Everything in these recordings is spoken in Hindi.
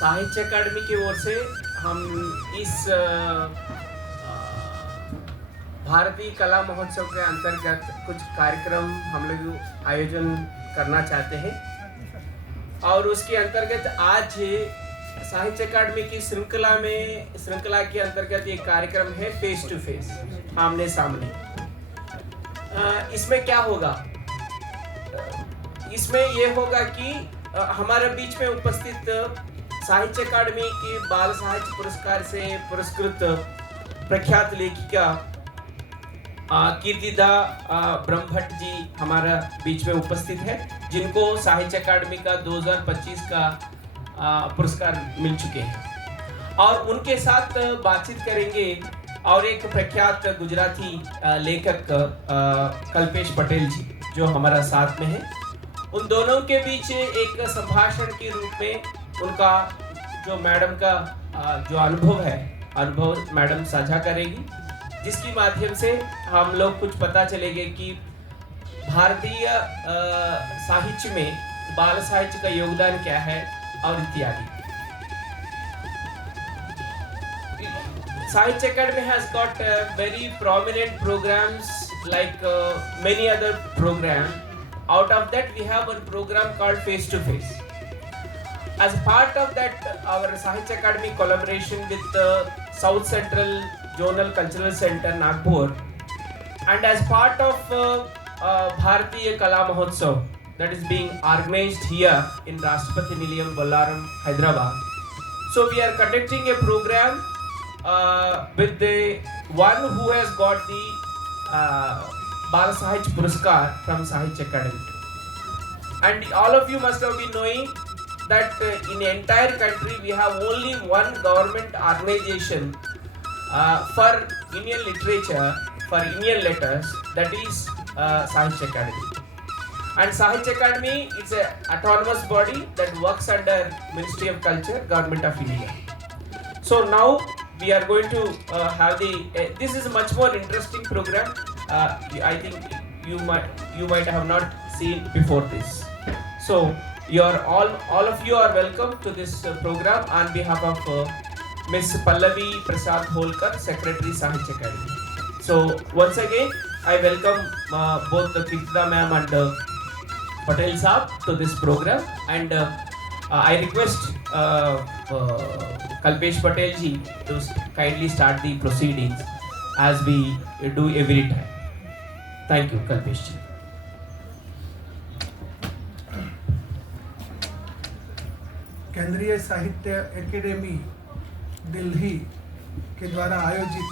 साहित्य अकादमी की ओर से हम इस भारतीय कला महोत्सव के अंतर्गत कुछ कार्यक्रम हम लोग आयोजन करना चाहते हैं और उसके अंतर्गत आज साहित्य अकादमी की श्रृंखला के अंतर्गत एक कार्यक्रम है फेस टू फेस, आमने सामने। इसमें क्या होगा? इसमें यह होगा कि हमारे बीच में उपस्थित साहित्य अकादमी की बाल साहित्य पुरस्कार से पुरस्कृत प्रख्यात लेखिका कीर्तिदा ब्रह्मभट्ट जी हमारा बीच में उपस्थित है, जिनको साहित्य अकादमी का 2025 का पुरस्कार मिल चुके हैं। और उनके साथ बातचीत करेंगे और एक प्रख्यात गुजराती लेखक कल्पेश पटेल जी जो हमारा साथ में है। उन दोनों के बीच एक संभाषण के रूप में उनका जो मैडम का जो अनुभव मैडम साझा करेगी, जिसकी माध्यम से हम लोग कुछ पता चलेगा कि भारतीय साहित्य में बाल साहित्य का योगदान क्या है और इत्यादि। Sahitya Academy has got very prominent programs like many other programs. Out of that, we have one program called Face to Face. As part of that, our Sahitya Academy collaboration with South Central Zonal Cultural Center, Nagpur, and as part of Bharatiya Kala Mahotsav that is being organized here in Rashtrapati Nilayam, Bollaram, Hyderabad. So we are conducting a program with the one who has got the Bala Sahitya Puraskar from Sahitya Academy. And all of you must have been knowing that in the entire country we have only one government organization for Indian literature, for Indian letters, that is Sahitya Academy. And Sahitya Academy is an autonomous body that works under Ministry of Culture, Government of India. So now we are going to have this is a much more interesting program. I think you might have not seen before this. So all of you are welcome to this program on behalf of Ms. Pallavi Prasad Holkar, Secretary Sahitya Academy. So once again I welcome both the Kirtida ma'am and Patel Saab to this program, and I request Kalpesh Patel ji to kindly start the proceedings as we do every time. Thank you, Kalpesh ji. केंद्रीय साहित्य एकेडमी दिल्ली के द्वारा आयोजित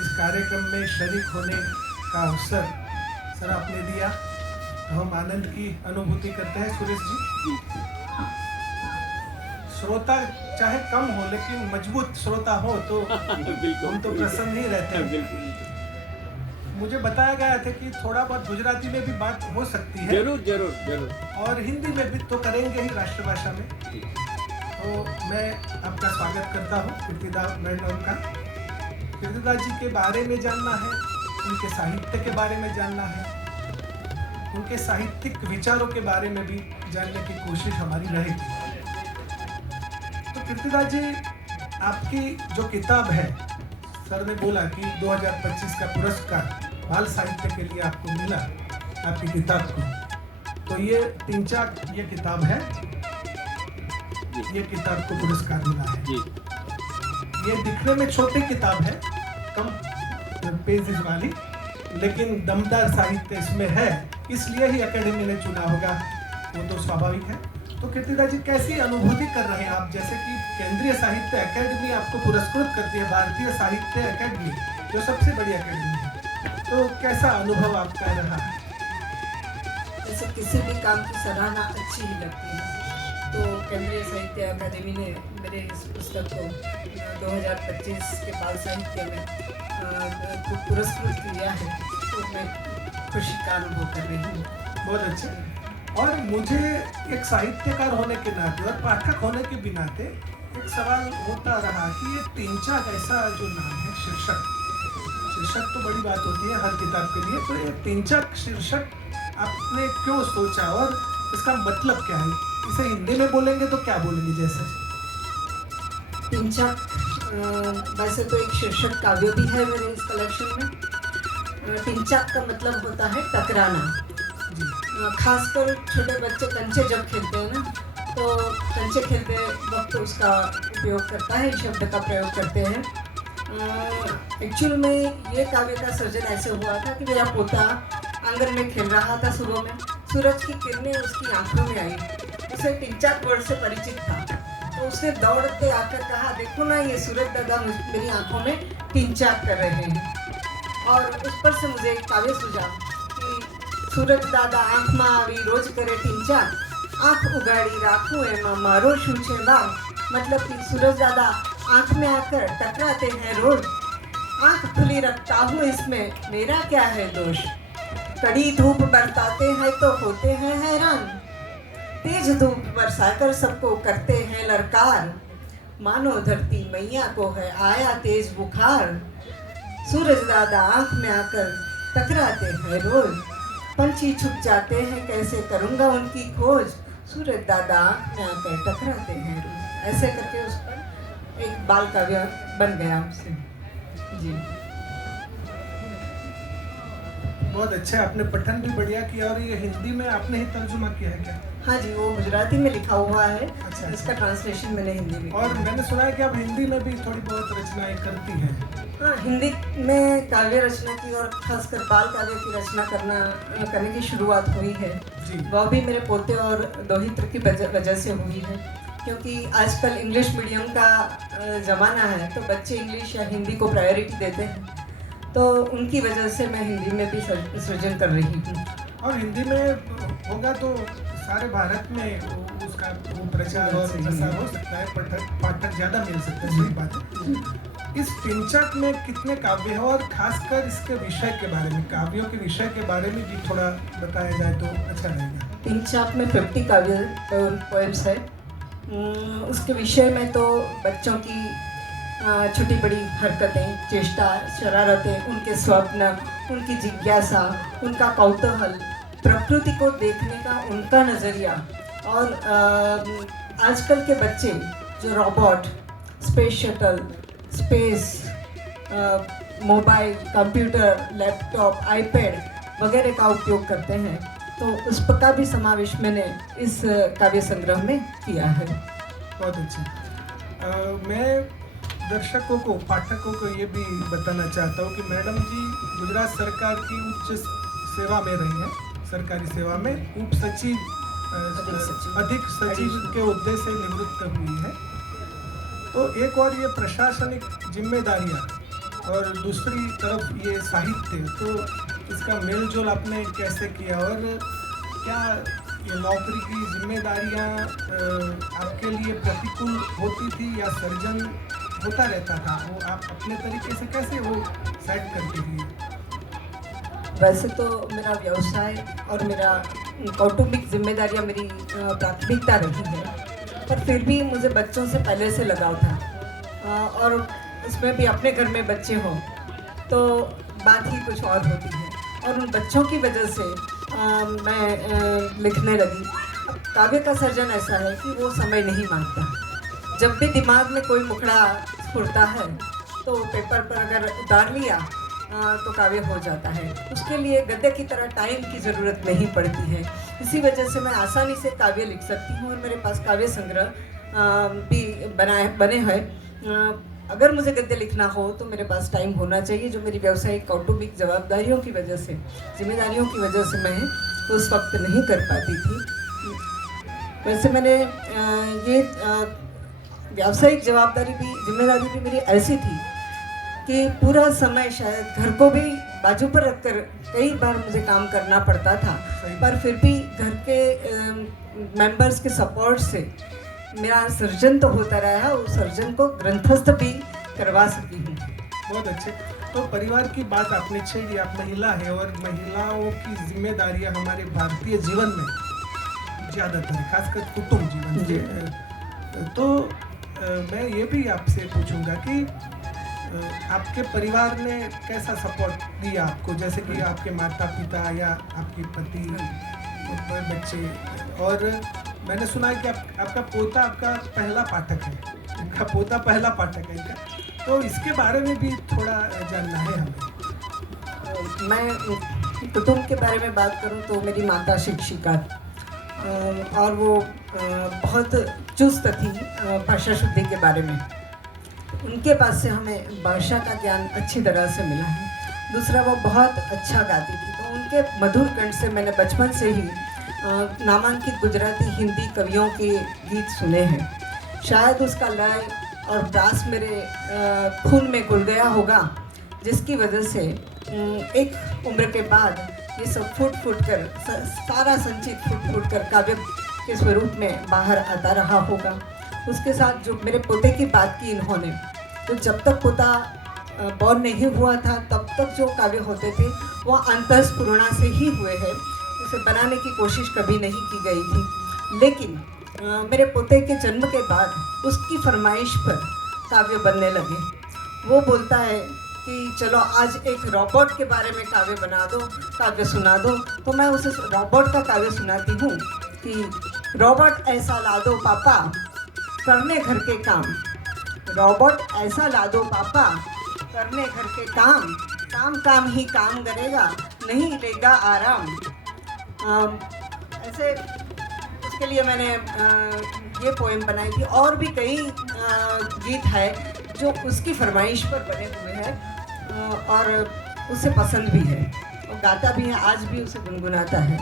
इस कार्यक्रम में शरीक होने का अवसर सर आपने दिया, तो हम आनंद की अनुभूति करते हैं। सुरेश जी, श्रोता चाहे कम हो लेकिन मजबूत श्रोता हो तो हम तो प्रसन्न ही रहते हैं। मुझे बताया गया था कि थोड़ा बहुत गुजराती में भी बात हो सकती है। जरूर और हिंदी में भी तो करेंगे ही, राष्ट्रभाषा में। तो मैं आपका स्वागत करता हूँ कीर्तिदा मैडम का। कीर्तिदा जी के बारे में जानना है, उनके साहित्य के बारे में जानना है, उनके साहित्यिक विचारों के बारे में भी जानने की कोशिश हमारी रहेगी। तो कीर्तिदा जी, आपकी जो किताब है, सर ने बोला कि 2025 का पुरस्कार बाल साहित्य के लिए आपको मिला, आपकी किताब को, तो ये 3-4 ये किताब है, ये किताब को पुरस्कार मिला है। ये दिखने में छोटी किताब है, कम पेजेस वाली, लेकिन दमदार साहित्य इसमें है, इसलिए ही एकेडमी ने चुना होगा, वो तो स्वाभाविक है। तो कीर्तिदा जी, कैसी अनुभूति कर रहे हैं आप? जैसे कि केंद्रीय साहित्य एकेडमी आपको पुरस्कृत करती है, भारतीय साहित्य एकेडमी जो सबसे बड़ी एकेडमी है, तो कैसा अनुभव आपका रहा? जैसे किसी भी काम की सराहना अच्छी ही लगती है, तो केंद्रीय साहित्य अकादमी ने मेरे इस पुस्तक को 2025 के बाल साहित्य में पुरस्कृत किया है, तो मैं खुशी का अनुभव कर रही हूँ। बहुत अच्छा। और मुझे एक साहित्यकार होने के नाते और पाठक होने के भी नाते एक सवाल होता रहा कि ये 3-4 ऐसा जो नाम है, शीर्षक तो बड़ी बात होती है हर किताब के लिए, तो ये 3-4 शीर्षक आपने क्यों सोचा और इसका मतलब क्या है? इसे हिंदी में बोलेंगे तो क्या बोलेंगे? जैसे टिंचक वैसे तो एक शीर्षक काव्य भी है मेरे इस कलेक्शन में। टिंचक का मतलब होता है टकराना। खासकर छोटे बच्चे कंचे जब खेलते हैं ना, तो कंचे खेलते वक्त उसका उपयोग करता है, इस शब्द का प्रयोग करते हैं। एक्चुअल में ये काव्य का सर्जन ऐसे हुआ था कि मेरा पोता आंगन में खेल रहा था सुबह में, सूरज की किरणें उसकी आंखों में आई, उसे टिंचक वर्ड से परिचित था, तो उसने दौड़ के आकर कहा, देखो ना ये सूरज दादा मेरी आंखों में टिंचक कर रहे हैं। और उस पर से मुझे एक काव्य सूझा कि सूरज दादा आंख में आवी रोज करे टिंचक, आंख उगाड़ी राखू एमा मारो शू छे बाग। मतलब कि सूरज दादा आंख में आकर टकराते हैं रोज, आंख खुली रखता हूँ इसमें मेरा क्या है दोष। कड़ी धूप बरसाते हैं तो होते हैं हैरान, तेज धूप बरसाकर सबको करते हैं ललकार, मानो धरती मैया को है आया तेज बुखार। सूरज दादा आंख में आकर टकराते हैं रोज, पंछी छुप जाते हैं कैसे करूँगा उनकी खोज। सूरज दादा आंख में आकर टकराते हैं रोज। ऐसे करके उस पर एक बाल काव्य बन गया हमसे। जी बहुत अच्छा, आपने पठन भी बढ़िया किया। और ये हिंदी में आपने ही तर्जुमा किया है क्या? हाँ जी, वो गुजराती में लिखा हुआ है। अच्छा। इसका ट्रांसलेशन मैंने हिंदी में और किया। मैंने सुना है कि आप हिंदी में भी थोड़ी बहुत रचनाएं करती हैं। हाँ, हिंदी में काव्य रचना की और खासकर बाल काव्य की रचना करने की शुरुआत हुई है जी। वह भी मेरे पोते और दोहित्र की वजह से हुई है, क्योंकि आजकल इंग्लिश मीडियम का ज़माना है, तो बच्चे इंग्लिश या हिंदी को प्रायोरिटी देते हैं, तो उनकी वजह से मैं हिंदी में भी सृजन कर रही हूँ। और हिंदी में होगा तो सारे भारत में उसका वो प्रचार और प्रसार हो सकता है, पाठक ज़्यादा मिल सकते हैं। सही बात है। इस टिंचक में कितने काव्य हैं और खासकर इसके विषय के बारे में, काव्यों के विषय के बारे में भी थोड़ा बताया जाए तो अच्छा रहेगा। टिंचक में 50 काव्य पोएम्स है। उसके विषय में तो बच्चों की छोटी बड़ी हरकतें, चेष्टा, शरारतें, उनके स्वप्न, उनकी जिज्ञासा, उनका कौतूहल, प्रकृति को देखने का उनका नज़रिया। और आजकल के बच्चे जो robot, space shuttle, space, mobile, computer, laptop, iPad वगैरह का उपयोग करते हैं, तो उस का भी समावेश मैंने इस काव्य संग्रह में किया है। बहुत अच्छी। मैं दर्शकों को, पाठकों को ये भी बताना चाहता हूँ कि मैडम जी गुजरात सरकार की उच्च सेवा में रही हैं, सरकारी सेवा में उप सचिव, अधिक सचिव के ओहदे से निवृत्त हुई है। तो एक और ये प्रशासनिक जिम्मेदारियाँ और दूसरी तरफ ये साहित्य, तो इसका मेल जोल आपने कैसे किया? और क्या ये नौकरी की जिम्मेदारियाँ आपके लिए प्रतिकूल होती थी या सर्जन होता रहता था? वो आप अपने तरीके से कैसे वो सेट करती थी? वैसे तो मेरा व्यवसाय और मेरा कौटुंबिक जिम्मेदारियां मेरी प्राथमिकता रही है, पर फिर भी मुझे बच्चों से पहले से लगाव था। और उसमें भी अपने घर में बच्चे हों तो बात ही कुछ और होती है, और उन बच्चों की वजह से मैं लिखने लगी। काव्य का सर्जन ऐसा है कि वो समय नहीं मांगता। जब भी दिमाग में कोई मुखड़ा स्फुरता है तो पेपर पर अगर उतार लिया तो काव्य हो जाता है। उसके लिए गद्य की तरह टाइम की ज़रूरत नहीं पड़ती है। इसी वजह से मैं आसानी से काव्य लिख सकती हूँ, और मेरे पास काव्य संग्रह भी बने हैं। अगर मुझे गद्य लिखना हो तो मेरे पास टाइम होना चाहिए, जो मेरी व्यावसायिक कौटुंबिक जवाबदारियों की वजह से, जिम्मेदारियों की वजह से मैं उस वक्त नहीं कर पाती थी। वैसे मैंने ये व्यावसायिक जिम्मेदारी भी मेरी ऐसी थी कि पूरा समय शायद घर को भी बाजू पर रखकर कई बार मुझे काम करना पड़ता था, पर फिर भी घर के मेंबर्स के सपोर्ट से मेरा सर्जन तो होता रहा है, उस सर्जन को ग्रंथस्थ भी करवा सकी हूँ। बहुत अच्छे। तो परिवार की बात आपने छेड़ी, आप महिला है और महिलाओं की जिम्मेदारियां हमारे भारतीय जीवन में ज़्यादातर है, खासकर कुटुंब जीवन में। तो मैं ये भी आपसे पूछूंगा कि आपके परिवार ने कैसा सपोर्ट दिया आपको, जैसे कि आपके माता पिता या आपके पति, बच्चे। और मैंने सुना है कि आपका पोता आपका पहला पाठक है, इनका पोता पहला पाठक है इनका, तो इसके बारे में भी थोड़ा जानना है हमें। मैं कुटुंब के बारे में बात करूं तो मेरी माता शिक्षिका और वो बहुत चुस्त थी भाषा शुद्धि के बारे में। उनके पास से हमें भाषा का ज्ञान अच्छी तरह से मिला है। दूसरा, वो बहुत अच्छा गाती थी, तो उनके मधुर कंठ से मैंने बचपन से ही नामांकित गुजराती हिंदी कवियों के गीत सुने हैं। शायद उसका लय और प्रास मेरे खून में घुल गया होगा, जिसकी वजह से एक उम्र के बाद ये सब फूट कर सारा संचित फूट कर काव्य के स्वरूप में बाहर आता रहा होगा। उसके साथ जो मेरे पोते की बात की इन्होंने, तो जब तक पोता बॉर्न नहीं हुआ था तब तक जो काव्य होते थे वो अंतःस्फुरणा से ही हुए हैं, उसे बनाने की कोशिश कभी नहीं की गई थी। लेकिन मेरे पोते के जन्म के बाद उसकी फरमाइश पर काव्य बनने लगे। वो बोलता है कि चलो आज एक रोबोट के बारे में काव्य बना दो, काव्य सुना दो, तो मैं उसे रोबोट का काव्य सुनाती हूँ कि रोबोट ऐसा ला दो पापा करने घर के काम, रोबोट ऐसा ला दो पापा करने घर के काम, काम काम ही काम करेगा नहीं लेगा आराम। ऐसे उसके लिए मैंने ये पोएम बनाई थी। और भी कई गीत है जो उसकी फरमाइश पर बने हुए हैं और उसे पसंद भी है, वो गाता भी है, आज भी उसे गुनगुनाता है।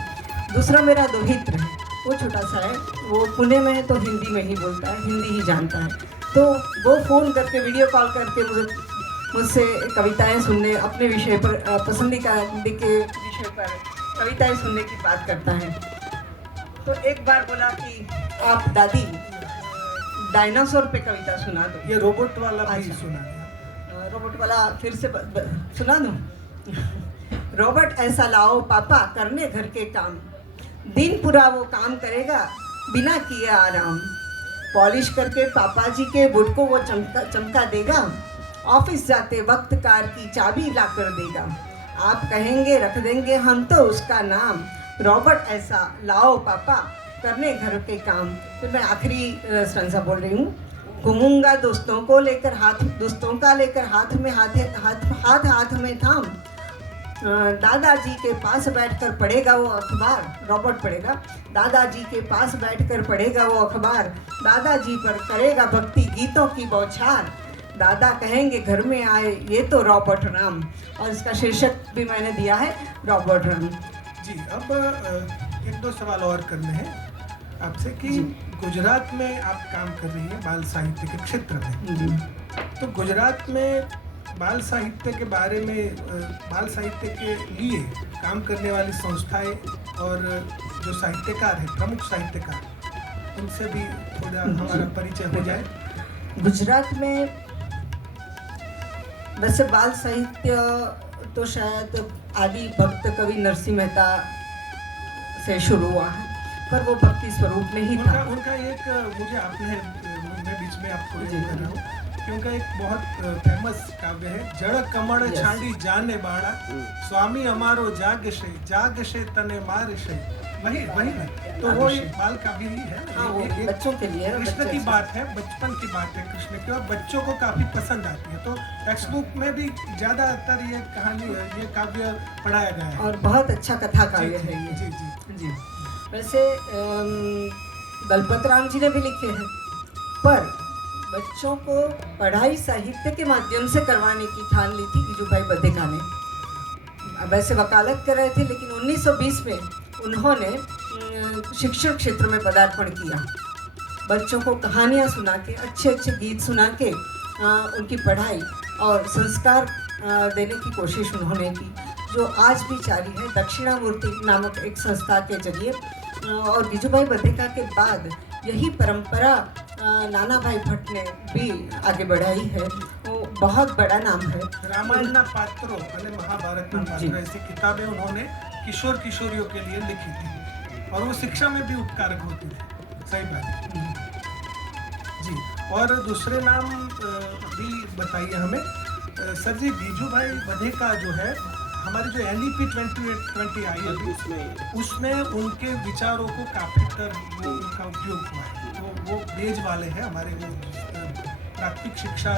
दूसरा मेरा दोहित्र है, वो छोटा सा है, वो पुणे में है तो हिंदी में ही बोलता है, हिंदी ही जानता है। तो वो फ़ोन करके वीडियो कॉल करके मुझसे कविताएं सुनने, अपने विषय पर पसंदीदा के विषय पर कविताएं सुनने की बात करता है। तो एक बार बोला कि आप दादी डायनासोर पे कविता सुना दो। ये रोबोट वाला भी अच्छा। सुना दिया। रोबोट वाला फिर से सुना दूं? रोबोट ऐसा लाओ पापा करने घर के काम, दिन पूरा वो काम करेगा बिना किए आराम, पॉलिश करके पापा जी के बुट को वो चमका देगा, ऑफिस जाते वक्त कार की चाबी ला कर देगा, आप कहेंगे रख देंगे हम तो उसका नाम, रोबोट ऐसा लाओ पापा करने घर के काम। फिर मैं आखिरी स्टैंजा बोल रही हूँ। घूमूंगा दोस्तों को लेकर हाथ, दोस्तों का लेकर हाथ में हाथ में थाम, दादाजी के पास बैठकर पढ़ेगा वो अखबार, रॉबर्ट पढ़ेगा, दादाजी के पास बैठकर पढ़ेगा वो अखबार, दादाजी पर करेगा भक्ति गीतों की बौछार, दादा कहेंगे घर में आए ये तो रॉबर्ट राम। और इसका शीर्षक भी मैंने दिया है रॉबर्ट राम। जी, अब एक दो सवाल और करने हैं आपसे कि गुजरात में आप काम कर रही हैं बाल साहित्य के क्षेत्र में, तो गुजरात में बाल साहित्य के बारे में, बाल साहित्य के लिए काम करने वाली संस्थाएं और जो साहित्यकार हैं, प्रमुख साहित्यकार, उनसे भी थोड़ा हमारा परिचय हो जाए। गुजरात में वैसे बाल साहित्य तो शायद आदि भक्त कवि नरसिंह मेहता से शुरू हुआ है, पर वो भक्ति स्वरूप में ही था। उनका एक मुझे आपने, मैं बीच में आपको ये कर रहा हूँ कि उनका एक बहुत फेमस काव्य है, जड़ कमड़ छांडी जाने बाड़ा, स्वामी हमारो जागशे तने मारशे, वही ना, तो वो एक बाल काव्य ही है। हाँ, वो बच्चों के लिए कृष्ण की बात है, बचपन की बात है कृष्ण की, और बच्चों को काफी पसंद आती है, तो टेक्स्ट बुक में भी ज्यादातर ये कहानी, ये काव्य पढ़ाया गया है और बहुत अच्छा कथा काव्य है ये। जी जी जी, वैसे दलपत राम जी ने भी लिखे हैं, पर बच्चों को पढ़ाई साहित्य के माध्यम से करवाने की ठान ली थी गिजुभाई बधिका ने। वैसे वकालत कर रहे थे, लेकिन 1920 में उन्होंने शिक्षण क्षेत्र में पदार्पण किया। बच्चों को कहानियाँ सुना के, अच्छे अच्छे गीत सुना के उनकी पढ़ाई और संस्कार देने की कोशिश उन्होंने की, जो आज भी जारी है दक्षिणामूर्ति नामक एक संस्था के जरिए। और गिजुभाई बधिका के बाद यही परंपरा नाना भाई भट्ट ने भी आगे बढ़ाई है। वो बहुत बड़ा नाम है। रामायण ना पात्रों और महाभारत ना पात्रों, ऐसी किताबें उन्होंने किशोर किशोरियों के लिए लिखी थी और वो शिक्षा में भी उपकारक होती थी। सही बात है जी। और दूसरे नाम भी बताइए हमें सर जी। गिजुभाई बधिका जो है हमारी जो NEP 2020 आई है उसमें उनके विचारों को काफी कर वो उनका उपयोग हुआ है। तो वो बेज वाले हैं हमारे, वो प्राथमिक शिक्षा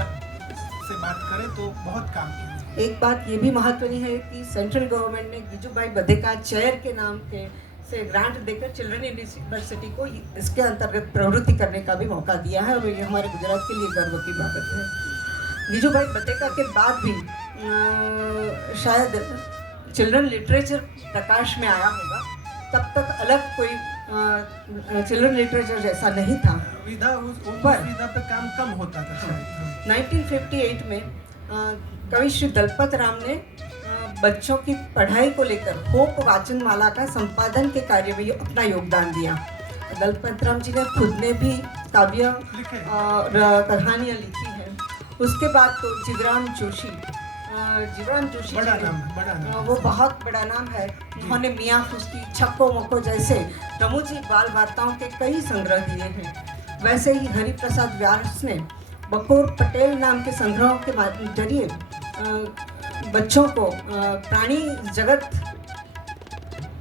से बात करें तो बहुत काम किया। एक बात ये भी महत्वपूर्ण है कि सेंट्रल गवर्नमेंट ने गिजुभाई बधेका चेयर के नाम के से ग्रांट देकर चिल्ड्रन यूनिवर्सिटी को इसके अंतर्गत प्रवृत्ति करने का भी मौका दिया है और ये हमारे गुजरात के लिए गर्व की बात है। गिजुभाई बधेका के बाद भी शायद चिल्ड्रन लिटरेचर प्रकाश में आया होगा, तब तक अलग कोई चिल्ड्रन लिटरेचर जैसा नहीं था। विधा पे काम कम होता था शायद। 1958 में कवि श्री दलपत राम ने बच्चों की पढ़ाई को लेकर होप वाचन माला का संपादन के कार्य में अपना योगदान दिया। दलपत राम जी ने खुद ने भी काव्य और कहानियाँ लिखी हैं। उसके बाद तो जीवराम जोशी बड़ा नाम, वो बहुत बड़ा नाम है। उन्होंने मियाँ फुस्की, छक्को मक्को जैसे रमूजी बाल वार्ताओं के कई संग्रह दिए हैं। वैसे ही हरिप्रसाद व्यास ने बकोर पटेल नाम के संग्रहों के जरिए बच्चों को प्राणी जगत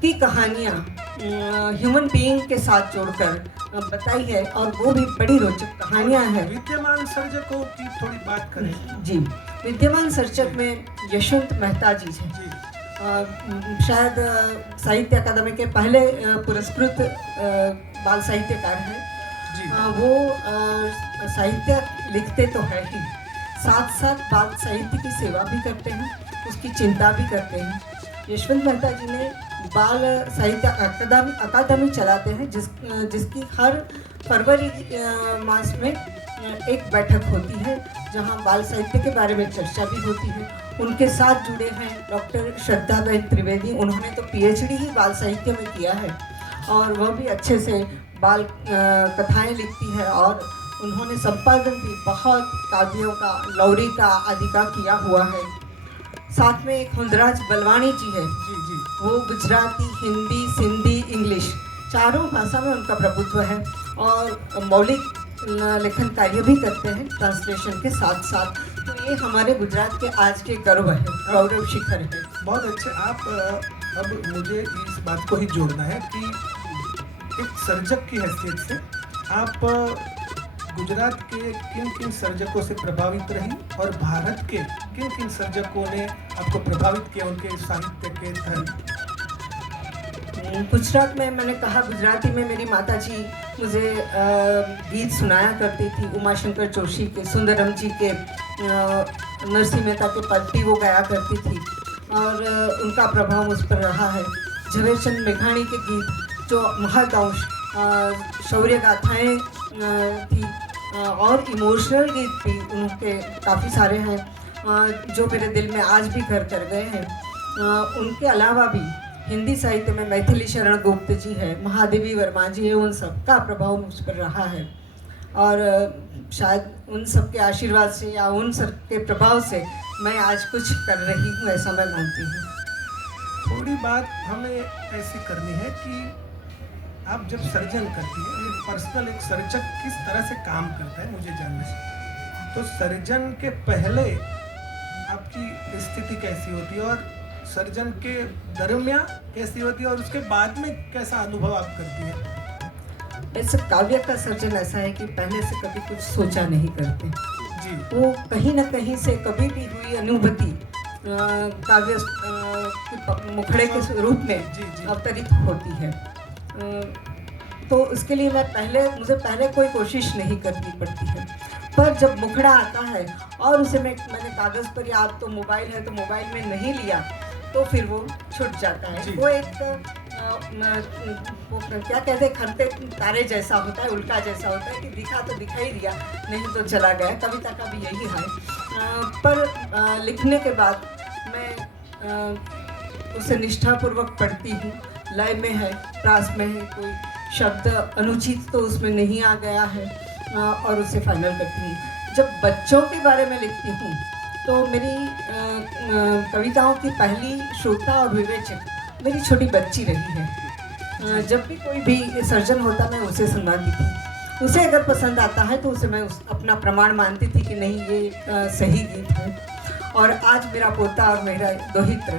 की कहानियाँ ह्यूमन बीइंग के साथ जोड़कर बताई है और वो भी बड़ी रोचक कहानियाँ हैं। विद्यमान सर्जकों की थोड़ी बात करें। जी, विद्यमान सर्जक में यशवंत मेहता जी हैं। शायद साहित्य अकादमी के पहले पुरस्कृत बाल साहित्यकार हैं। वो साहित्य लिखते तो है ही, साथ साथ बाल साहित्य की सेवा भी करते हैं, उसकी चिंता भी करते हैं। यशवंत मेहता जी ने बाल साहित्य अकादमी चलाते हैं जिसकी हर फरवरी मास में एक बैठक होती है जहां बाल साहित्य के बारे में चर्चा भी होती है। उनके साथ जुड़े हैं डॉक्टर श्रद्धाबेन त्रिवेदी। उन्होंने तो PhD ही बाल साहित्य में किया है और वह भी अच्छे से बाल कथाएं लिखती है और उन्होंने संपादन भी बहुत काव्यों का, लौरी का आदि का किया हुआ है। साथ में एक हुंदराज बलवानी जी है। वो गुजराती, हिंदी, सिंधी, इंग्लिश चारों भाषा में उनका प्रभुत्व है और मौलिक लेखन कार्य भी करते हैं ट्रांसलेशन के साथ साथ। तो ये हमारे गुजरात के आज के गर्व है, गौरव शिखर है। बहुत अच्छे। आप अब मुझे इस बात को ही जोड़ना है कि एक सर्जक की हैसियत से आप गुजरात के किन किन सर्जकों से प्रभावित रही और भारत के किन किन सर्जकों ने आपको प्रभावित किया उनके साहित्य के तहत? गुजरात में मैंने कहा, गुजराती में मेरी माता जी मुझे गीत सुनाया करती थी। उमाशंकर जोशी के, सुंदरम जी के, नरसिंह मेहता के पद भी वो गाया करती थी और उनका प्रभाव मुझ पर रहा है। झवेरचंद मेघाणी के गीत जो महदअंश शौर्य गाथाएँ थी और इमोशनल गीत भी उनके काफ़ी सारे हैं जो मेरे दिल में आज भी घर कर गए हैं। उनके अलावा भी हिंदी साहित्य में मैथिली शरण गुप्त जी है, महादेवी वर्मा जी है, उन सब का प्रभाव मुझ पर रहा है और शायद उन सब के आशीर्वाद से या उन सब के प्रभाव से मैं आज कुछ कर रही हूँ, ऐसा मैं मानती हूँ। थोड़ी बात हमें ऐसी करनी है कि आप जब सर्जन करती हैं, पर्सनल एक सर्जक किस तरह से काम करता है मुझे जानना चाहिए। तो सर्जन के पहले आपकी स्थिति कैसी होती है और सर्जन के दरमियान कैसी होती है और उसके बाद में कैसा अनुभव आप करती हैं? ऐसे काव्य का सर्जन ऐसा है कि पहले से कभी कुछ सोचा नहीं करते जी। वो कहीं ना कहीं से कभी भी हुई अनुभूति काव्य मुखड़े के रूप में अवतरित होती है। तो उसके लिए मुझे पहले कोई कोशिश नहीं करनी पड़ती है, पर जब मुखड़ा आता है और उसे मैंने कागज़ पर या आप तो मोबाइल है तो मोबाइल में नहीं लिया तो फिर वो छूट जाता है। वो एक वो क्या कहते हैं, खरते तारे जैसा होता है, उल्का जैसा होता है कि दिखा तो दिखाई दिया, नहीं तो चला गया। कविता का भी यही है। पर लिखने के बाद मैं उसे निष्ठापूर्वक पढ़ती हूँ। लय में है, प्रास में है, कोई शब्द अनुचित तो उसमें नहीं आ गया है और उसे फाइनल करती हूँ। जब बच्चों के बारे में लिखती हूँ तो मेरी कविताओं की पहली श्रोता और विवेचक मेरी छोटी बच्ची रही है। जब भी कोई भी सर्जन होता मैं उसे सुनाती थी। उसे अगर पसंद आता है तो उसे मैं अपना प्रमाण मानती थी कि नहीं ये सही गीत है। और आज मेरा पोता और मेरा दोहित्र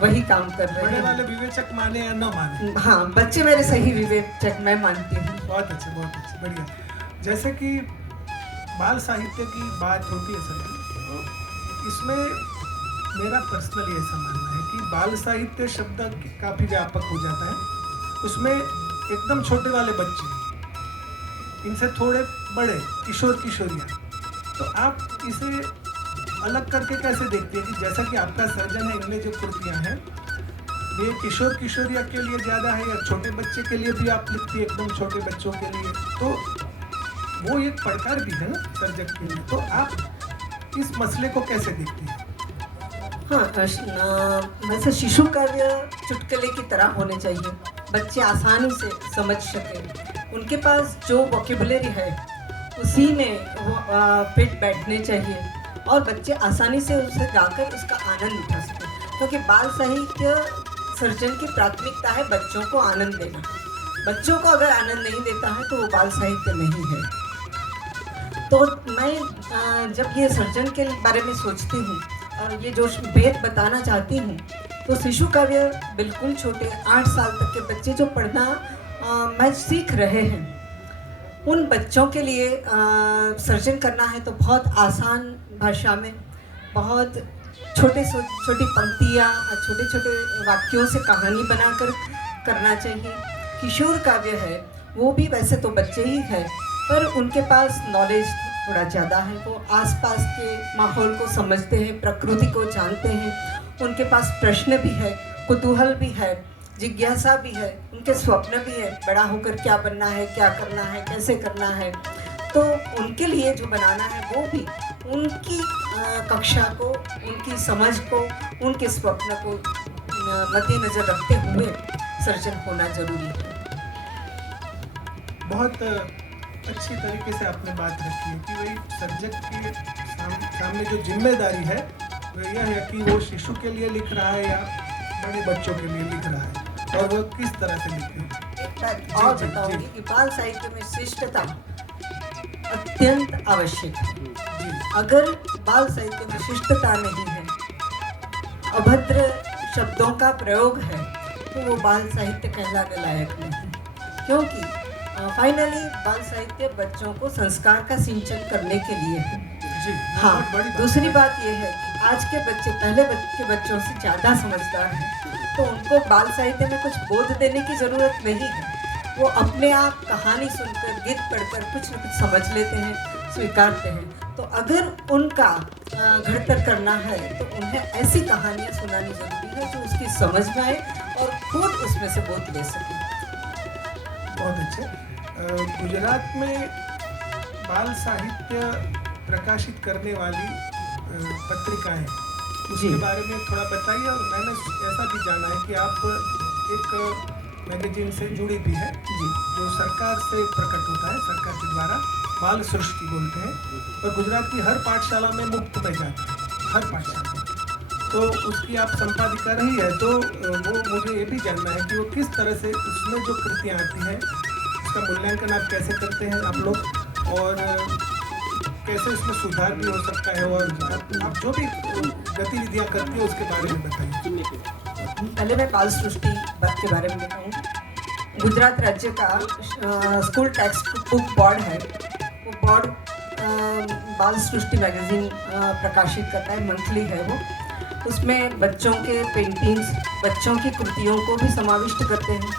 वही काम कर रहे बड़े हैं। वाले विवेचक माने या न माने, हाँ, बच्चे मेरे सही विवेचक मैं मानती हूँ। बहुत अच्छे, बढ़िया। जैसे कि बाल साहित्य की बात होती है सर, इसमें मेरा पर्सनली ऐसा मानना है कि बाल साहित्य शब्द काफ़ी व्यापक हो जाता है। उसमें एकदम छोटे वाले बच्चे, इनसे थोड़े बड़े किशोर किशोरियाँ, तो आप इसे अलग करके कैसे देखते हैं कि जैसा कि आपका सर्जन है, इनमें जो कृतियाँ हैं ये किशोर किशोरिया के लिए ज़्यादा है या छोटे बच्चे के लिए भी आप लिखती है, एकदम छोटे बच्चों के लिए, तो वो एक पड़कार भी है ना सर्जक के लिए। तो आप इस मसले को कैसे देखती हैं? हाँ, वैसे शिशु काव्य चुटकुले की तरह होने चाहिए, बच्चे आसानी से समझ सकें, उनके पास जो वोकेबुलरी है उसी में वो फिट बैठने चाहिए और बच्चे आसानी से उसे गाकर उसका आनंद उठा सकें, क्योंकि बाल साहित्य सर्जन की प्राथमिकता है बच्चों को आनंद देना। बच्चों को अगर आनंद नहीं देता है तो वो बाल साहित्य नहीं है। तो मैं जब ये सर्जन के बारे में सोचती हूँ और ये जो भेद बताना चाहती हूँ, तो शिशु काव्य बिल्कुल छोटे 8 साल तक के बच्चे जो पढ़ना मैं सीख रहे हैं, उन बच्चों के लिए सर्जन करना है तो बहुत आसान भाषा में, बहुत छोटी पंक्तियाँ, छोटे छोटे वाक्यों से कहानी बनाकर करना चाहिए। किशोर काव्य है वो भी वैसे तो बच्चे ही है, पर उनके पास नॉलेज थोड़ा ज़्यादा है, वो आसपास के माहौल को समझते हैं, प्रकृति को जानते हैं, उनके पास प्रश्न भी है, कुतूहल भी है, जिज्ञासा भी है, उनके स्वप्न भी है, बड़ा होकर क्या बनना है, क्या करना है, कैसे करना है। तो उनके लिए जो बनाना है वो भी उनकी कक्षा को, उनकी समझ को, उनके स्वप्न को मद्देनजर रखते हुए सर्जन होना जरूरी है। बहुत अच्छी तरीके से आपने बात रखी है कि भाई सर्जक के सामने जो जिम्मेदारी है वो यह है कि वो शिशु के लिए लिख रहा है या बड़े बच्चों के लिए लिख रहा है और वो किस तरह से लिखे। एक बात और बताऊंगी कि बाल साहित्य में शिष्टता अत्यंत आवश्यक है। अगर बाल साहित्य में शिष्टता नहीं है, अभद्र शब्दों का प्रयोग है, तो वो बाल साहित्य कहलाने लायक नहीं, क्योंकि फाइनली बाल साहित्य बच्चों को संस्कार का सिंचन करने के लिए है। जी हाँ, दूसरी बात यह है कि आज के बच्चे पहले के बच्चों से ज़्यादा समझदार हैं, तो उनको बाल साहित्य में कुछ बोध देने की ज़रूरत नहीं है। वो अपने आप कहानी सुनकर, गीत पढ़कर कुछ न कुछ समझ लेते हैं, स्वीकारते हैं। तो अगर उनका घड़तर करना है तो उन्हें ऐसी कहानियाँ सुनानी ज़रूरी है जो उसकी समझ में आए और खुद उसमें से बोध ले सकें। बहुत अच्छे। गुजरात में बाल साहित्य प्रकाशित करने वाली पत्रिकाएं, उसके बारे में थोड़ा बताइए। और मैंने ऐसा भी जाना है कि आप एक मैगजीन से जुड़ी भी है जी, जो सरकार से प्रकट होता है, सरकार के द्वारा बाल सृष्टि बोलते हैं, और गुजरात की हर पाठशाला में मुफ्त में जाता है, हर पाठशाला में। तो उसकी आप संपादिका रही है, तो वो मुझे ये भी जानना है कि वो किस तरह से उसमें जो कृतियाँ आती हैं उसका मूल्यांकन आप कैसे करते हैं आप लोग, और कैसे उसमें सुधार भी हो सकता है, और आप जो भी गतिविधियाँ करती हैं उसके बारे में बताइए। पहले मैं बाल सृष्टि के बारे में बताऊँ। गुजरात राज्य का स्कूल टेक्स्ट बुक बोर्ड है, वो बोर्ड बाल सृष्टि मैगजीन प्रकाशित करता है, मंथली है वो। उसमें बच्चों के पेंटिंग्स, बच्चों की कृतियों को भी समाविष्ट करते हैं,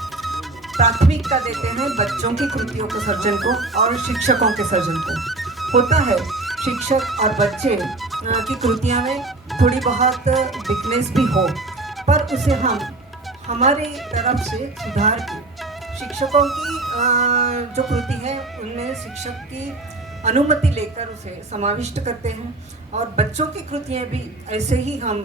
प्राथमिकता देते हैं बच्चों की कृतियों के सर्जन को और शिक्षकों के सर्जन को। होता है शिक्षक और बच्चे की कृतियाँ में थोड़ी बहुत वीकनेस भी हो, पर उसे हम हमारी तरफ से सुधार के शिक्षकों की जो कृति है उनमें शिक्षक की अनुमति लेकर उसे समाविष्ट करते हैं, और बच्चों की कृतियाँ भी ऐसे ही हम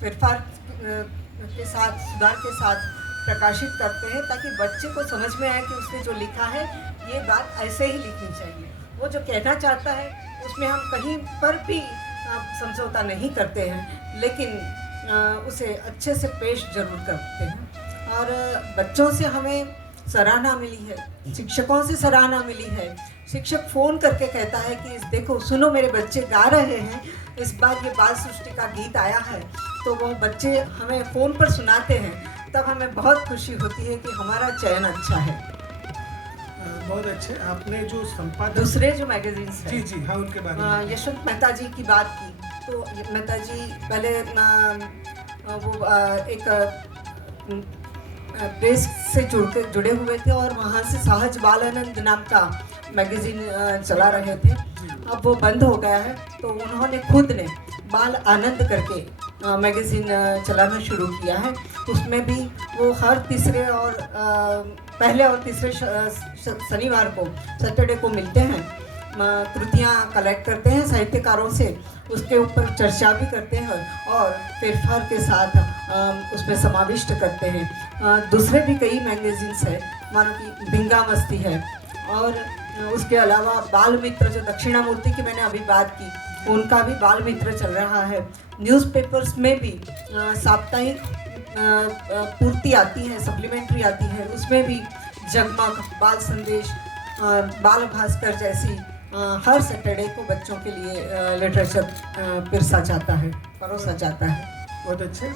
फेरफार के साथ, सुधार के साथ प्रकाशित करते हैं, ताकि बच्चे को समझ में आए कि उसने जो लिखा है ये बात ऐसे ही लिखनी चाहिए। वो जो कहना चाहता है उसमें हम कहीं पर भी समझौता नहीं करते हैं, लेकिन उसे अच्छे से पेश जरूर करते हैं। और बच्चों से हमें सराहना मिली है, शिक्षकों से सराहना मिली है। शिक्षक फ़ोन करके कहता है कि देखो सुनो मेरे बच्चे गा रहे हैं, इस बार ये बाल सृष्टि का गीत आया है। तो वो बच्चे हमें फ़ोन पर सुनाते हैं, तब हमें बहुत खुशी होती है कि हमारा चयन अच्छा है। बहुत अच्छे। आपने जो संपादक दूसरे जो मैगजीन्स हैं, जी जी हाँ, उनके बारे में यशवंत मेहता जी की बात की, तो मेहता जी पहले एक प्रेस से जुड़े हुए थे और वहाँ से सहज बाल आनंद नाम का मैगजीन चला रहे थे। अब वो बंद हो गया है, तो उन्होंने खुद ने बाल आनंद करके मैगजीन चलाना शुरू किया है। उसमें भी वो हर तीसरे और पहले और तीसरे शनिवार को, सैटरडे को मिलते हैं, कृतियाँ कलेक्ट करते हैं साहित्यकारों से, उसके ऊपर चर्चा भी करते हैं और फेरफार के साथ उसमें समाविष्ट करते हैं। दूसरे भी कई मैगजीन्स हैं, मानो कि भिंगा मस्ती है, और उसके अलावा बाल मित्र जो दक्षिणामूर्ति की मैंने अभी बात की, उनका भी बाल मित्र चल रहा है। न्यूज़पेपर्स में भी साप्ताहिक पूर्ति आती है, सप्लीमेंट्री आती है, उसमें भी जगमग, बाल संदेश, बाल भास्कर जैसी हर सैटरडे को बच्चों के लिए लिटरेचर परोसा जाता है। बहुत अच्छे।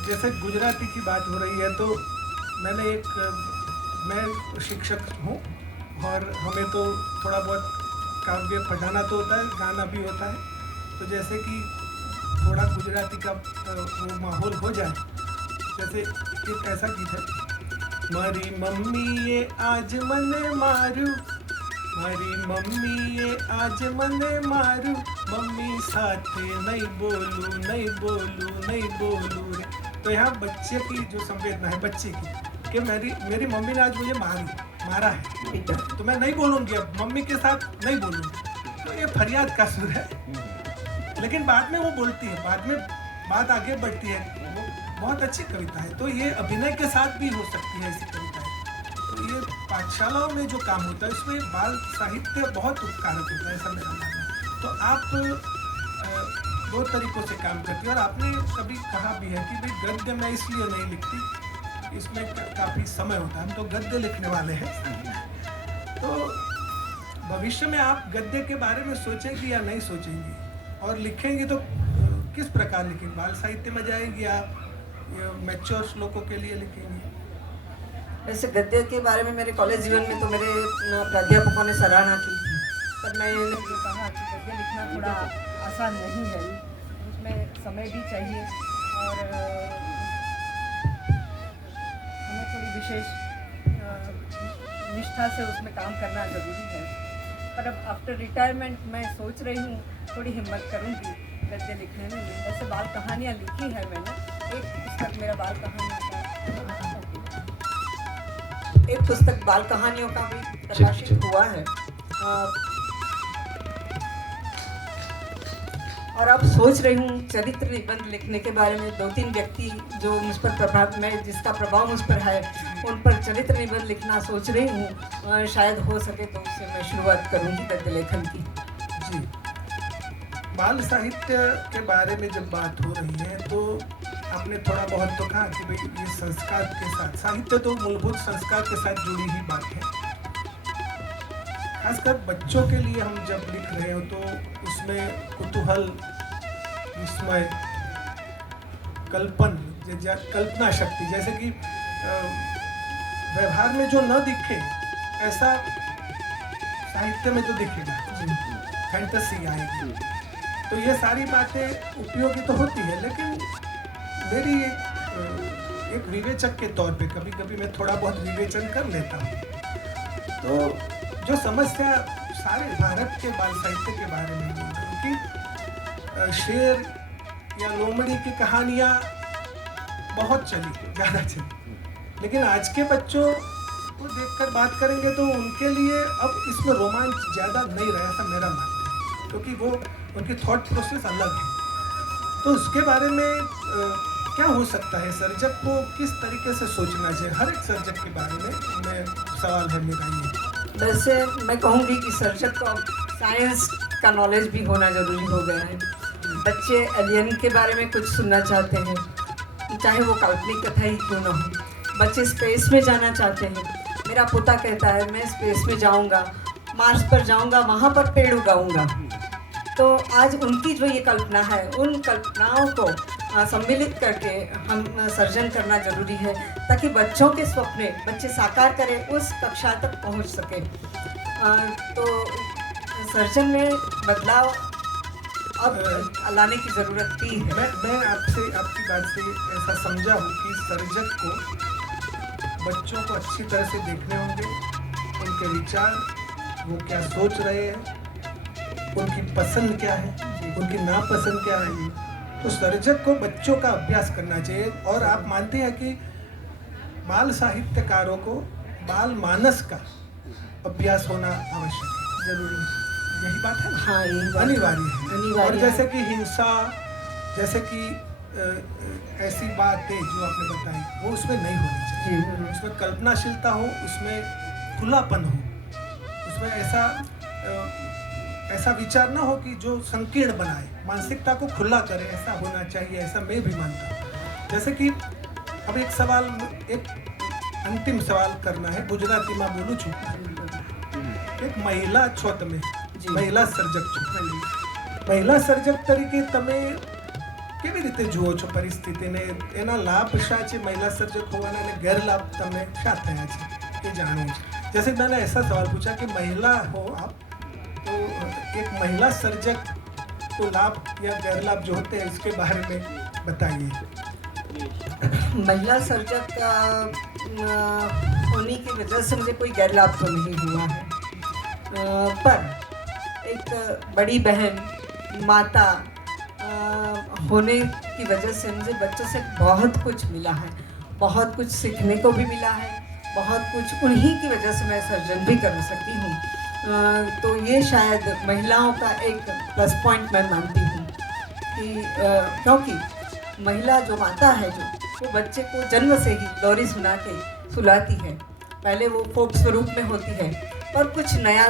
जैसे गुजराती की बात हो रही है, तो मैं शिक्षक हूँ और हमें तो थोड़ा बहुत काव्य पढ़ाना तो होता है, गाना भी होता है। तो जैसे कि थोड़ा गुजराती का वो माहौल हो जाए, जैसे एक ऐसा गीत है, मारी मम्मी ये आज मने मारू, मारी मम्मी ये आज मने मारू, मम्मी साथे नहीं बोलू नहीं बोलू नहीं बोलू रे। तो यहाँ बच्चे की जो संवेदना है बच्चे की कि मेरी मम्मी ने आज मुझे मारा है, तो मैं नहीं बोलूँगी, अब मम्मी के साथ नहीं बोलूँगी। तो ये फरियाद का सुर है, लेकिन बाद में वो बोलती है, बाद में बात आगे बढ़ती है। वो बहुत अच्छी कविता है। तो ये अभिनय के साथ भी हो सकती है ऐसी कविताएं। तो ये पाठशालाओं में जो काम होता है उसमें बाल साहित्य बहुत उपकारक होता है, ऐसा मेरा मानना है। तो आप दो तरीकों से काम करती है, और आपने कभी कहा भी है कि भाई गद्य मैं इसलिए नहीं लिखती, इसमें काफ़ी समय होता है, हम तो गद्य लिखने वाले हैं। तो भविष्य में आप गद्य के बारे में सोचेंगी या नहीं सोचेंगी, और लिखेंगी तो किस प्रकार लिखेंगे? बाल साहित्य में जाएंगी या मैच्योर श्लोकों के लिए लिखेंगी? वैसे गद्य के बारे में मेरे कॉलेज जीवन में तो मेरे प्राध्यापकों ने सराहना की, पर मैं ये कहा कि गद्य लिखना थोड़ा आसान नहीं है, उसमें समय भी चाहिए और हमें थोड़ी विशेष निष्ठा से उसमें काम करना ज़रूरी है। पर अब आफ्टर रिटायरमेंट मैं सोच रही हूँ थोड़ी हिम्मत करूँगी गद्य लिखने में। वैसे बाल कहानियाँ लिखी है मैंने, एक पुस्तक मेरा बाल कहानियों का, एक पुस्तक बाल कहानियों का भी प्रकाशित हुआ है। और अब सोच रही हूँ चरित्र निबंध लिखने के बारे में। 2-3 व्यक्ति जो मुझ पर जिसका प्रभाव मुझ पर है, उन पर चरित्र निबंध लिखना सोच रही हूँ। शायद हो सके तो उससे मैं शुरुआत करूँगी गद्य लेखन की। जी, बाल साहित्य के बारे में जब बात हो रही है तो आपने थोड़ा बहुत तो कहा कि भाई ये संस्कार के साथ, साहित्य तो मूलभूत संस्कार के साथ जुड़ी ही बात है। खासकर बच्चों के लिए हम जब लिख रहे हो तो उसमें कुतूहल, विस्मय, कल्पना शक्ति, जैसे कि व्यवहार में जो न दिखे ऐसा साहित्य में तो दिखेगा, फैंटेसी आएगी। तो ये सारी बातें उपयोगी तो होती है, लेकिन मेरी एक विवेचक के तौर पे कभी कभी मैं थोड़ा बहुत विवेचन कर लेता हूँ। तो जो समस्या सारे भारत के बाल साहित्य के बारे में बोल रही हूँ कि शेर या लोमड़ी की कहानियाँ बहुत चली, ज़्यादा चली, लेकिन आज के बच्चों को देखकर बात करेंगे तो उनके लिए अब इसमें रोमांच ज़्यादा नहीं रहा, ऐसा मेरा मानना है, क्योंकि वो उनकी थॉट प्रोसेस अलग है। तो उसके बारे में क्या हो सकता है? सर्जक को किस तरीके से सोचना चाहिए? हर एक सर्जक के बारे में सवाल है मेरा ये। वैसे मैं कहूँगी कि सर्जक को अब साइंस का नॉलेज भी होना ज़रूरी हो गया है। बच्चे एलियन के बारे में कुछ सुनना चाहते हैं, चाहे वो काल्पनिक कथा ही क्यों ना हो। बच्चे स्पेस में जाना चाहते हैं। मेरा पोता कहता है मैं स्पेस में जाऊंगा, मार्स पर जाऊंगा, वहाँ पर पेड़ उगाऊंगा। तो आज उनकी जो ये कल्पना है, उन कल्पनाओं को सम्मिलित करके हम सर्जन करना जरूरी है, ताकि बच्चों के सपने बच्चे साकार करें, उस कक्षा तक पहुंच सके। तो सर्जन में बदलाव अब लाने की ज़रूरत थी है। मैं आपसे आपकी बात से ऐसा समझा हूँ कि सर्जक को बच्चों को अच्छी तरह से देखने होंगे, उनके विचार, वो क्या सोच रहे हैं, उनकी पसंद क्या है, उनकी नापसंद क्या है। तो सर्जक को बच्चों का अभ्यास करना चाहिए। और आप मानते हैं कि बाल साहित्यकारों को बाल मानस का अभ्यास होना आवश्यक है, जरूरी है, यही बात है ना? हाँ, यही बात अनिवार्य है। अनिवार्य और है। जैसे कि हिंसा, जैसे कि ऐसी बातें जो आपने बताई, वो उसमें नहीं होनी चाहिए। उसमें कल्पनाशीलता हो, उसमें खुलापन हो, उसमें ऐसा विचार ना हो कि जो संकीर्ण बनाए, मानसिकता को खुला करे, ऐसा होना चाहिए, ऐसा मैं भी मानता हूँ। जैसे कि अब एक सवाल, एक अंतिम सवाल करना है, गुजराती में बोलूँ छू। एक महिला છો તમે, મહિલા સર્જક છો, મહિલા સર્જક તરીકે તમે કેવી રીતે જુઓ છો પરિસ્થિતિને? એના લાભ શા છે મહિલા સર્જક હોવાના અને ગેરલાભ તમને શા થયા છે એ જાણવું છે। जैसे मैंने ऐसा सवाल पूछा कि महिला हो आप, तो एक महिला सर्जक को लाभ या गैरलाभ जो होते हैं इसके बारे में बताइए। महिला सर्जक होने की वजह से मुझे कोई गैरलाभ तो नहीं हुआ है, पर एक बड़ी बहन, माता होने की वजह से मुझे बच्चों से बहुत कुछ मिला है, बहुत कुछ सीखने को भी मिला है, बहुत कुछ उन्हीं की वजह से मैं सर्जन भी कर सकती हूँ। तो ये शायद महिलाओं का एक प्लस पॉइंट मैं मानती हूँ कि क्योंकि महिला जो माता है, जो वो बच्चे को जन्म से ही लोरी सुना के सुलाती है। पहले वो फोक स्वरूप में होती है, पर कुछ नया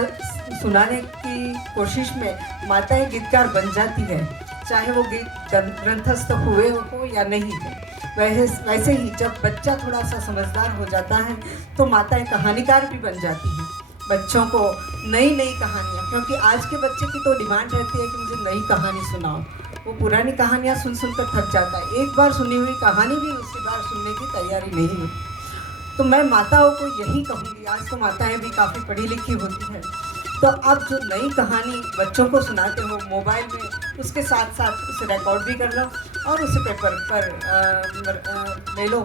सुनाने की कोशिश में माताएं गीतकार बन जाती है, चाहे वो गीत ग्रंथस्थ हुए हो या नहीं हो। वैसे ही जब बच्चा थोड़ा सा समझदार हो जाता है तो माताएं कहानीकार भी बन जाती हैं। बच्चों को नई नई कहानियाँ, क्योंकि आज के बच्चे की तो डिमांड रहती है कि मुझे नई कहानी सुनाओ। वो पुरानी कहानियाँ सुन सुनकर थक जाता है, एक बार सुनी हुई कहानी भी दूसरी बार सुनने की तैयारी नहीं है। तो मैं माताओं को यही कहूँगी, आज तो माताएं भी काफ़ी पढ़ी लिखी होती हैं, तो आप जो नई कहानी बच्चों को सुनाते हो मोबाइल में, उसके साथ साथ उसे रिकॉर्ड भी कर लो और उसे पेपर पर ले लो,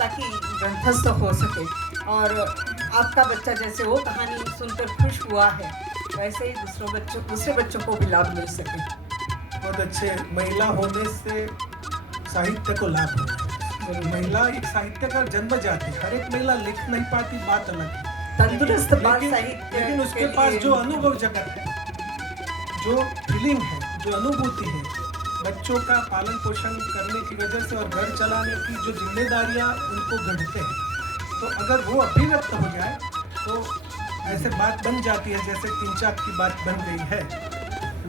ताकि ग्रंथस्थ हो सके। और आपका बच्चा जैसे वो कहानी सुनकर खुश हुआ है, वैसे ही दूसरे बच्चों को भी लाभ मिल सके। बहुत अच्छे। महिला होने से साहित्य को लाभ होता है। महिला एक साहित्यकार जन्म जाती है, हर एक महिला लिख नहीं पाती, बात अलग है, तंदुरुस्त बात साहित्य, लेकिन उसके पास जो अनुभव जगत है, जो फीलिंग है, जो अनुभूति है, बच्चों का पालन पोषण करने की वजह से और घर चलाने की जो जिम्मेदारियां उनको गढ़ते हैं, तो अगर वो अभिव्यक्त हो जाए तो ऐसे बात बन जाती है, जैसे किंचाक की बात बन गई है।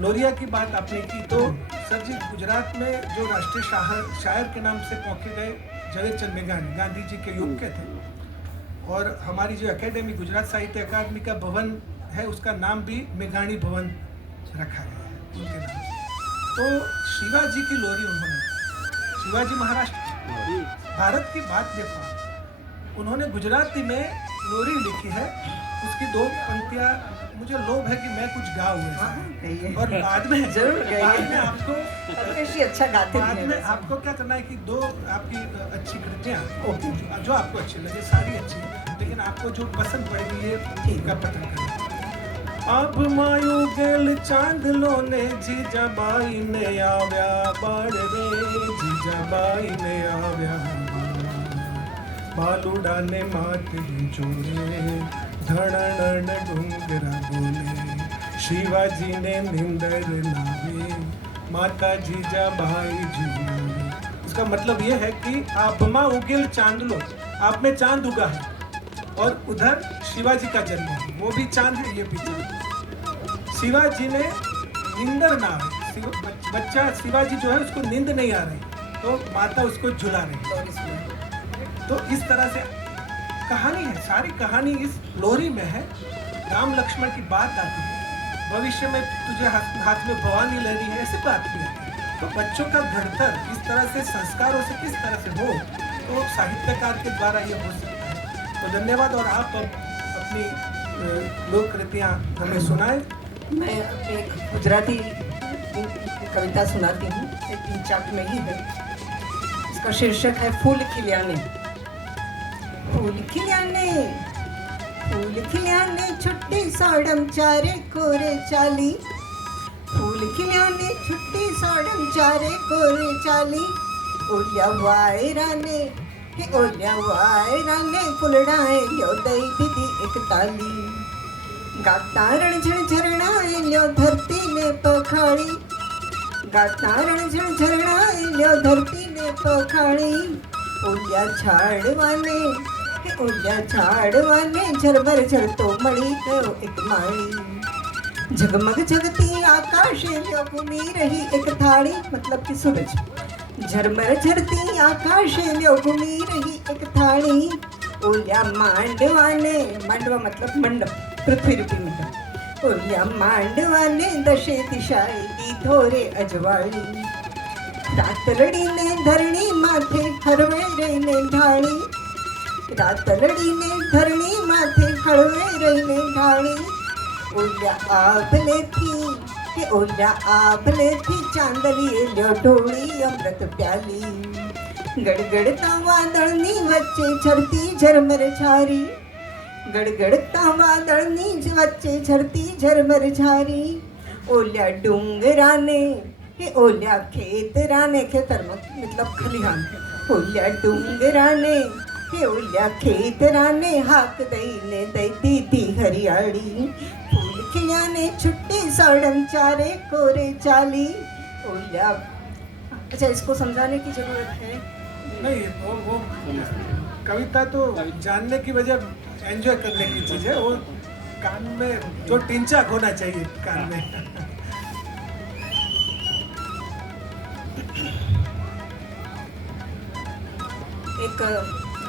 लोरिया की बात आपने की, तो सर जी गुजरात में जो राष्ट्रीय शायर के नाम से पौके गए झवेरचंद मेघाणी, गांधी जी के युग के थे, और हमारी जो एकेडमी गुजरात साहित्य अकादमी का भवन है, उसका नाम भी मेघाणी भवन रखा गया है उनके नाम। तो शिवाजी की लोरी उन्होंने, शिवाजी महाराज, भारत की बात देखो, उन्होंने गुजराती में लोरी लिखी है। उसकी 2 पंक्तियाँ, मुझे लोभ है कि मैं कुछ गाऊँ, और बाद में जरूर आपको अच्छा गाते बाद में आपको क्या करना है कि 2 आपकी अच्छी कृतियाँ जो आपको अच्छी लगे, सारी अच्छी, लेकिन आपको जो पसंद पड़ेगी ये ठीक का पतन करना। अब मायू गेल चांदलो ने जीजाबाई ने आव्या बाड़ रे, जीजाबाई ने आव्या बालुड़ा ने माथे जोड़े, धड़ण डूंगरा बोले, शिवाजी ने निंदर लावे, माता जीजाबाई जुड़े। इसका मतलब ये है कि आप मा उगिल चांदलो, आप में चांद उगा है, और उधर शिवाजी का जन्म है, वो भी चांद है, ये भी चांद। शिवाजी ने निंदर ना आए, बच्चा शिवाजी जो है उसको नींद नहीं आ रही, तो माता उसको झुला रही। तो इस तरह से कहानी है, सारी कहानी इस लोरी में है। राम लक्ष्मण की बात आती है, भविष्य में तुझे हाथ में भवानी लेनी है, ऐसी बात भी आती है। तो बच्चों का घड़तर इस तरह से संस्कारों से किस तरह से हो, तो साहित्यकार के द्वारा ये हो सकता है। तो धन्यवाद। और आप अब अपनी लोक कृतियाँ हमें सुनाए। मैं एक गुजराती कविता सुनाती हूँ, एक 3-4 में ही है। इसका शीर्षक है फूल खिल्याने। फूल खिल्याने, फूल खिल्याने, छुट्टी साड़म चारे कोरे चाली। फूल खिल्याने, छुट्टी साड़म चारे कोरे चाली। ओल्या वायराने, हे ओल्या वायराने, फुलडाए ल्यो दई दीदी एक ताली। गाता रणझण झरणाए ल्यो धरती ने पखाड़ी। गाता रणझण झरणाए ल्यो धरती ने पखाड़ी। ओल्या झाड़वाने, हे ओल्या झाड़वाने, झरभर झरतो मळी गयो एक माळी। झगमग जगती आकाशे ल्यो घुमी रही एक थाळी, मतलब कि सूरज। झरमर झरती आकाशे ल्यो घुमी रही एक थाळी। ओल्या मांडवाने, मांडवा मतलब मंडप, पृथ्वी रूपी मंडप। ओल्या मांडवाने दशे दिशाए दीधो रे अजवाळी। रातलडीने धरणी माथे हरवे रेने ढाळी। रातलडीने धरणी माथे हळवे रेने ढाळी। ओल्या आभले थी, हे ओल्या आभले थी, चांदली ल्यो ढोळी अमृत प्याली। गडगडता वादळनी वच्चे झरती झरमर झारी। गडगडता वादळनी वच्चे झरती झरमर झारी। ओल्या डोंगराने, हे ओल्या खेतराने, खेतर मतलब खलिहान। ओल्या डोंगराने, हे ओल्या खेतराने, हाक दईने दई दीदी हरियाळी। फूल खिल्याने, छुट्टी साड़म चारे कोरे चाली। ओल्या, अच्छा इसको समझाने की जरूरत है? नहीं, वो कविता तो जानने की वजह एंजॉय करने की चीज है। वो कान में जो टिंचक होना चाहिए कान में। एक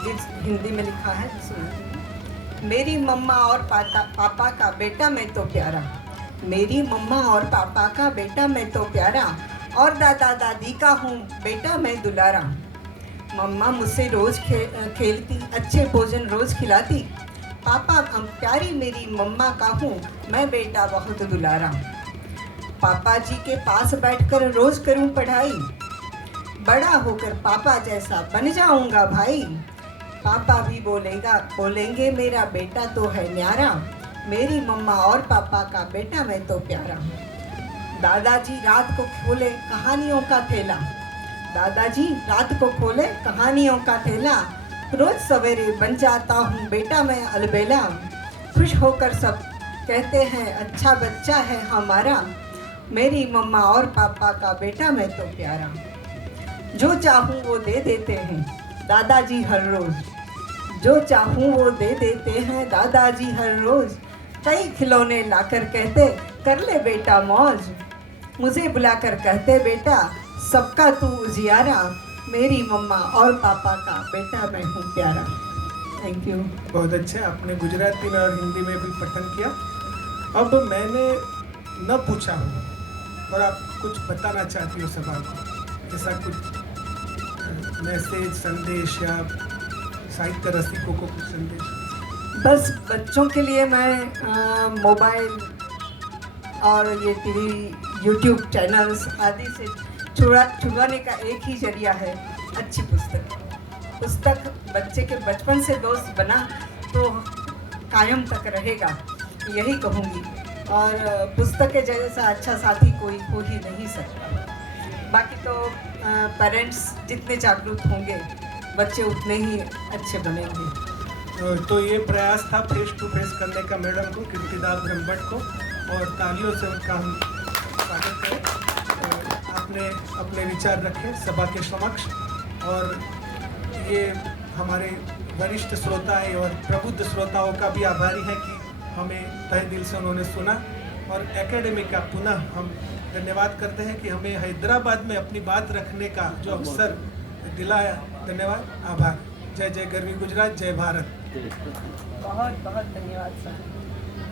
गीत हिंदी में लिखा है, सुनो। मेरी मम्मा और पापा का बेटा मैं तो प्यारा। मेरी मम्मा और पापा का बेटा मैं तो प्यारा, और दादा दादी का हूँ बेटा मैं दुलारा। मम्मा मुझसे रोज खेलती, अच्छे भोजन रोज खिलाती। पापा प्यारी मेरी मम्मा का हूँ मैं बेटा बहुत दुलारा। पापा जी के पास बैठकर रोज करूँ पढ़ाई। बड़ा होकर पापा जैसा बन जाऊंगा भाई। पापा भी बोलेंगे मेरा बेटा तो है न्यारा। मेरी मम्मा और पापा का बेटा मैं तो प्यारा। दादाजी रात को खोले कहानियों का थैला। दादाजी रात को खोले कहानियों का थैला। रोज सवेरे बन जाता हूँ बेटा मैं अलबेला। खुश होकर सब कहते हैं अच्छा बच्चा है हमारा। मेरी मम्मा और पापा का बेटा मैं तो प्यारा। जो चाहूँ वो दे देते हैं दादाजी हर रोज। जो चाहूँ वो दे देते हैं दादाजी हर रोज। कई खिलौने लाकर कहते कर ले बेटा मौज। मुझे बुलाकर कहते बेटा सबका तू उजियारा। मेरी मम्मा और पापा का बेटा मैं हूँ प्यारा। Thank you. बहुत अच्छा, आपने गुजराती में और हिंदी में भी पठन किया। अब मैंने न पूछा हो और आप कुछ बताना चाहती हो सभा को, ऐसा कुछ मैसेज, संदेश या साहित्य रसिकों को कुछ संदेश? बस बच्चों के लिए मैं मोबाइल और ये टीवी, यूट्यूब चैनल्स आदि से छुड़वाने का एक ही जरिया है अच्छी पुस्तक। पुस्तक बच्चे के बचपन से दोस्त बना तो कायम तक रहेगा, यही कहूँगी। और पुस्तक के जैसा अच्छा साथी कोई हो ही नहीं सकता। बाकी तो पेरेंट्स जितने जागरूक होंगे बच्चे उतने ही अच्छे बनेंगे। तो ये प्रयास था फेस टू फेस करने का मैडम को, कीर्तिदा ब्रह्मभट्ट को, और तालियों से उनका हम स्वागत करें। आपने अपने विचार रखे सभा के समक्ष, और ये हमारे वरिष्ठ श्रोता है और प्रबुद्ध श्रोताओं का भी आभारी है कि हमें तहे दिल से उन्होंने सुना। और एकेडमी का पुनः हम धन्यवाद करते हैं कि हमें हैदराबाद में अपनी बात रखने का जो अवसर दिलाया। धन्यवाद, आभार। जय जय गरवी गुजरात, जय भारत। बहुत बहुत धन्यवाद सर।